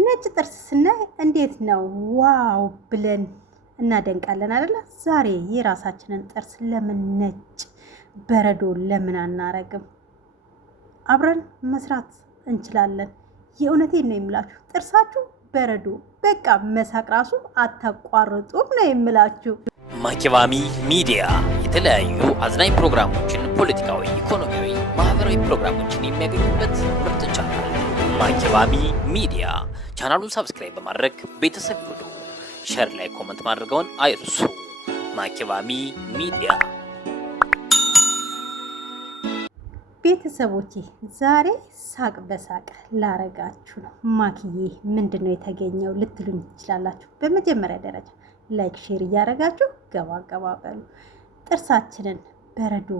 ነጭ ጥርስ ስናይ እንዴት ነው ዋው ብለን እናደንቃለን አይደለ? ዛሬ የራሳችንን ጥርስ ለምን ነጭ በረዶ ለምን አናረግም? አብረን መስራት እንችላለን። የእውነቴን ነው የምላችሁ። ጥርሳችሁ በረዶ በቃ መሳቅ ራሱ አታቋርጡም ነው የምላችሁ። ማኪባሚ ሚዲያ የተለያዩ አዝናኝ ፕሮግራሞችን፣ ፖለቲካዊ፣ ኢኮኖሚያዊ፣ ማህበራዊ ፕሮግራሞችን የሚያገኙበት ምርጥ ቻናል ማኪባሚ ሚዲያ። ቻናሉን ሰብስክራይብ በማድረግ ቤተሰብ ይሁኑ። ሼር ላይ ኮሜንት ማድረገውን አይርሱ። ማኪባሚ ሚዲያ ቤተሰቦቼ ዛሬ ሳቅ በሳቅ ላረጋችሁ ነው። ማክዬ ምንድነው የተገኘው ልትሉኝ ትችላላችሁ። በመጀመሪያ ደረጃ ላይክ ሼር እያደረጋችሁ ገባ ገባ በሉ። ጥርሳችንን በረዶ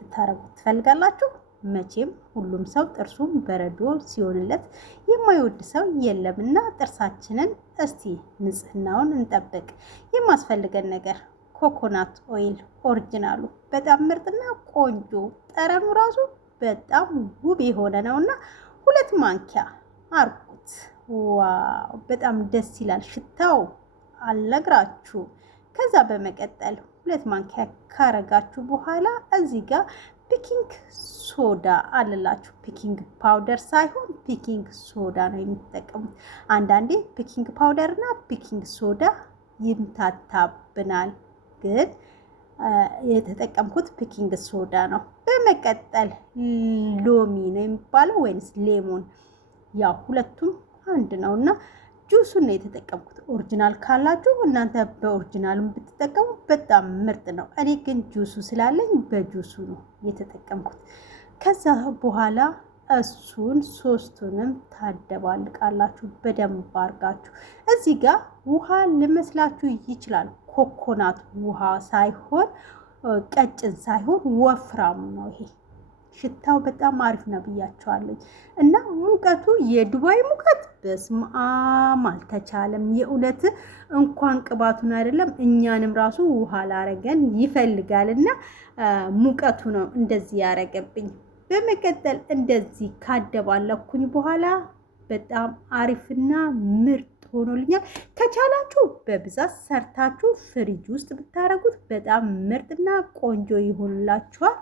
ልታረጉት ትፈልጋላችሁ? መቼም ሁሉም ሰው ጥርሱን በረዶ ሲሆንለት የማይወድ ሰው የለምና ጥርሳችንን እስቲ ንጽህናውን እንጠብቅ። የማስፈልገን ነገር ኮኮናት ኦይል ኦሪጂናሉ በጣም ምርጥና ቆንጆ ጠረኑ ራሱ በጣም ውብ የሆነ ነውና 2 ማንኪያ አርጉት። ዋው በጣም ደስ ይላል ሽታው አልነግራችሁ። ከዛ በመቀጠል 2 ማንኪያ ካረጋችሁ በኋላ እዚህ ጋር ፒኪንግ ሶዳ አለላችሁ። ፒኪንግ ፓውደር ሳይሆን ፒኪንግ ሶዳ ነው የምትጠቀሙት። አንዳንዴ ፒኪንግ ፓውደር እና ፒኪንግ ሶዳ ይምታታብናል፣ ግን የተጠቀምኩት ፒኪንግ ሶዳ ነው። በመቀጠል ሎሚ ነው የሚባለው ወይንስ ሌሞን፣ ያው ሁለቱም አንድ ነውና ጁሱን ነው የተጠቀምኩት። ኦሪጂናል ካላችሁ እናንተ በኦሪጂናሉም ብትጠቀሙ በጣም ምርጥ ነው። እኔ ግን ጁሱ ስላለኝ በጁሱ ነው የተጠቀምኩት። ከዛ በኋላ እሱን 3ቱንም ታደባልቃላችሁ በደንብ አርጋችሁ። እዚህ ጋር ውሃ ልመስላችሁ ይችላል። ኮኮናት ውሃ ሳይሆን ቀጭን ሳይሆን ወፍራሙ ነው ይሄ። ሽታው በጣም አሪፍ ነው ብያቸዋለሁ። እና ሙቀቱ የዱባይ ሙቀት በስማም አልተቻለም። የእውነት እንኳን ቅባቱን አይደለም እኛንም ራሱ ውሃ ላረገን ይፈልጋልና ሙቀቱ ነው እንደዚህ ያረገብኝ። በመቀጠል እንደዚህ ካደባለኩኝ በኋላ በጣም አሪፍና ምርጥ ሆኖልኛል። ከቻላችሁ በብዛት ሰርታችሁ ፍሪጅ ውስጥ ብታረጉት በጣም ምርጥና ቆንጆ ይሆንላችኋል።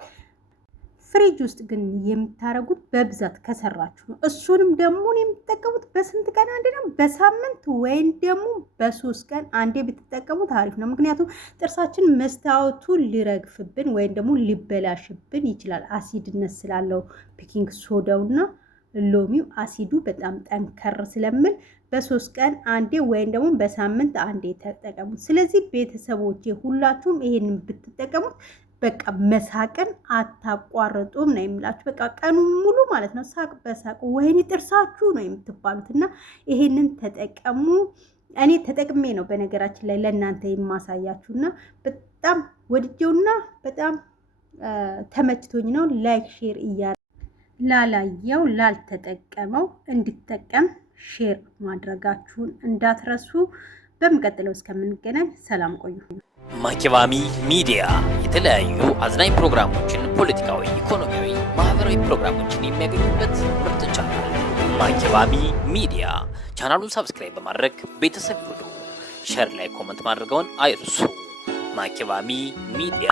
ፍሪጅ ውስጥ ግን የምታረጉት በብዛት ከሰራችሁ ነው። እሱንም ደግሞ የምትጠቀሙት በስንት ቀን አንዴ ነው? በሳምንት ወይም ደግሞ በ3 ቀን አንዴ ብትጠቀሙት አሪፍ ነው። ምክንያቱም ጥርሳችን መስታወቱ ሊረግፍብን ወይም ደግሞ ሊበላሽብን ይችላል። አሲድነት ስላለው ፒኪንግ ሶዳውና ሎሚው አሲዱ በጣም ጠንከር ስለምል በ3 ቀን አንዴ ወይም ደግሞ በሳምንት አንዴ ተጠቀሙት። ስለዚህ ቤተሰቦቼ ሁላችሁም ይሄንን ብትጠቀሙት በቃ መሳቅን አታቋርጡም ነው የምላችሁ። በቃ ቀኑን ሙሉ ማለት ነው ሳቅ በሳቅ ወይኔ ጥርሳችሁ ነው የምትባሉትና ይሄንን ተጠቀሙ። እኔ ተጠቅሜ ነው በነገራችን ላይ ለእናንተ የማሳያችሁና በጣም ወድጄውና በጣም ተመችቶኝ ነው። ላይክ ሼር ላላየው ላልተጠቀመው እንዲጠቀም ሼር ማድረጋችሁን እንዳትረሱ። በሚቀጥለው እስከምንገናኝ ሰላም ቆዩ። ማኪባሚ ሚዲያ የተለያዩ አዝናኝ ፕሮግራሞችን፣ ፖለቲካዊ፣ ኢኮኖሚያዊ፣ ማህበራዊ ፕሮግራሞችን የሚያገኙበት ምርጥ ቻናል ማኪባሚ ሚዲያ። ቻናሉን ሰብስክራይብ በማድረግ ቤተሰብ ይሁኑ። ሼር ላይ ኮሜንት ማድረገውን አይርሱ። ማኪባሚ ሚዲያ